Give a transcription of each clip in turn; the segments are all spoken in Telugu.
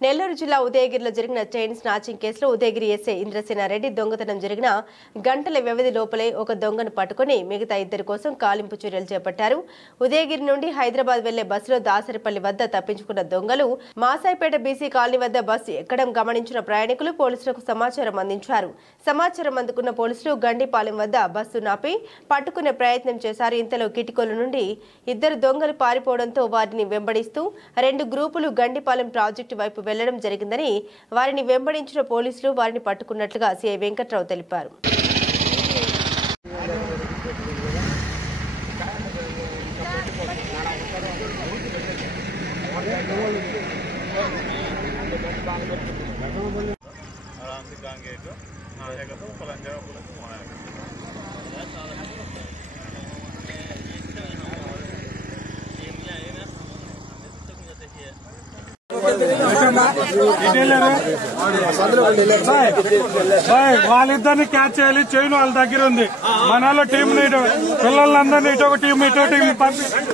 నెల్లూరు జిల్లా ఉదయగిరిలో జరిగిన చైన్ స్నాచింగ్ కేసులో ఉదయగిరి ఎస్ఐ ఇంద్రసేనారెడ్డి దొంగతనం జరిగిన గంటల వ్యవధి లోపలే ఒక దొంగను పట్టుకుని మిగతా ఇద్దరి కోసం కాలింపు చర్యలు చేపట్టారు. ఉదయగిరి నుండి హైదరాబాద్ వెళ్లే బస్సులో దాసరిపల్లి వద్ద తప్పించుకున్న దొంగలు మాసాయిపేట బీసీ కాలనీ వద్ద బస్సు ఎక్కడం గమనించిన ప్రయాణికులు పోలీసులకు సమాచారం అందించారు. సమాచారం అందుకున్న పోలీసులు గండిపాలెం వద్ద బస్సు నాపి పట్టుకునే ప్రయత్నం చేశారు. ఇంతలో కిటికోలు నుండి ఇద్దరు దొంగలు పారిపోవడంతో వారిని వెంబడిస్తూ రెండు గ్రూపులు గండిపాలెం ప్రాజెక్టు వైపు వెళ్లడం జరిగిందని వారిని వెంబడించిన పోలీసులు వారిని పట్టుకున్నట్లుగా సిఐ వెంకట్రావు తెలిపారు. వాళ్ళిద్దరిని క్యాచ్ చేయాలి. చైన్ వాళ్ళ దగ్గర ఉంది. మన వాళ్ళ టీం పిల్లలందరినీ ఇటు ఒక టీం ఇటు టీం పంపించండి.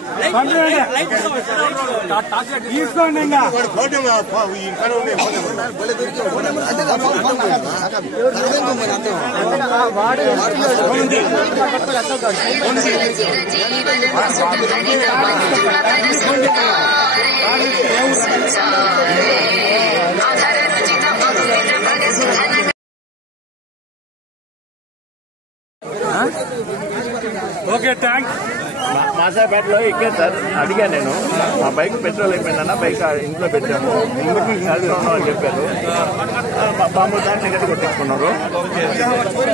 తీసుకోండి. ఇంకా ఓకే థ్యాంక్స్. మాసాపేటలో ఎక్కే సార్ అడిగా నేను. మా బైక్ పెట్రోల్ అయిపోయిందన్న బైక్ ఇంట్లో పెట్టాము అని చెప్పారు. మామూలు దారి టికెట్ కొట్టించుకున్నారు.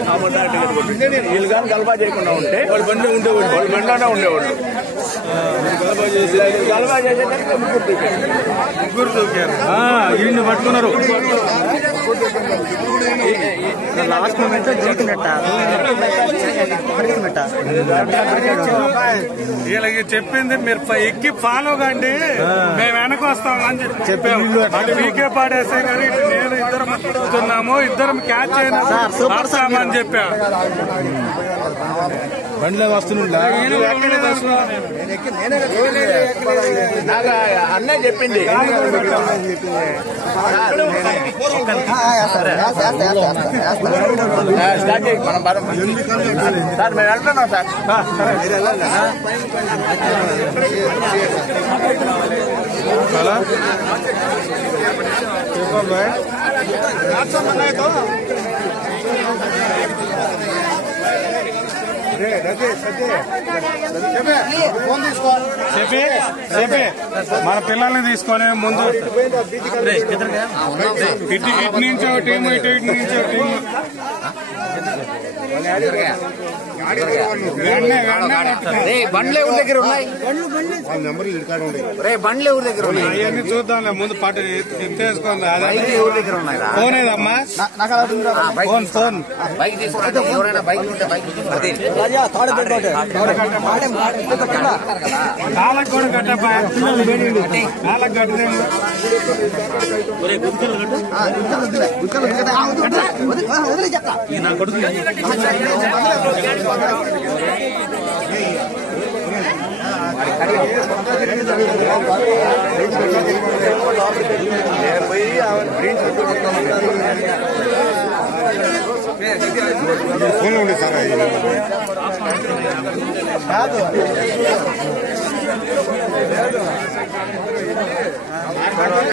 మామూలు దారి టికెట్ కొట్టించుకున్నారు. వీళ్ళు కానీ గల్బా చేయకుండా ఉంటే వాళ్ళు బండిలో ఉండేవాళ్ళు. వాళ్ళు బండిలోనే ఉండేవాళ్ళు. గల్బా చేసేదానికి ముగ్గురు దూకారు. వీళ్ళు పట్టుకున్నారు. లాస్ట్ మూమెంట్ వీళ్ళకి చెప్పింది మీరు ఎక్కి ఫాలో కండి, మేము వెనక వస్తామని చెప్పాము. అది మీకే పాడేసే కానీ నేను ఇద్దరం వస్తున్నాము, ఇద్దరం క్యాచ్ అయినామని చెప్పా. బండిలో వస్తున్నా నాకు అన్నయ్య చెప్పింది. సార్ మేము వెళ్తున్నాం సార్. మన పిల్లల్ని తీసుకొని ముందు ఇటు నుంచి ఒక టీము, ఇటు నుంచి ఒక టీము. బండ్లే ఊరి దగ్గర ఉన్నాయి. బండ్లే ఊరి దగ్గర ఉన్నాయి. అవన్నీ చూద్దాంలే. ముందు పాట ఎత్తేసుకోండి. ఊరి దగ్గర ఉన్నాయి. ఫోన్ ఏదమ్మా? ఫోన్ బైక్ తీసుకుంటే ఎవరైనా బైక్ ఉంటే బైక్ కాళ్ళకు కూడా కట్టబ్బా. కాళ్ళకు కట్టదేమో. నా కొడుకు ఫోన్ ఉండే సార్.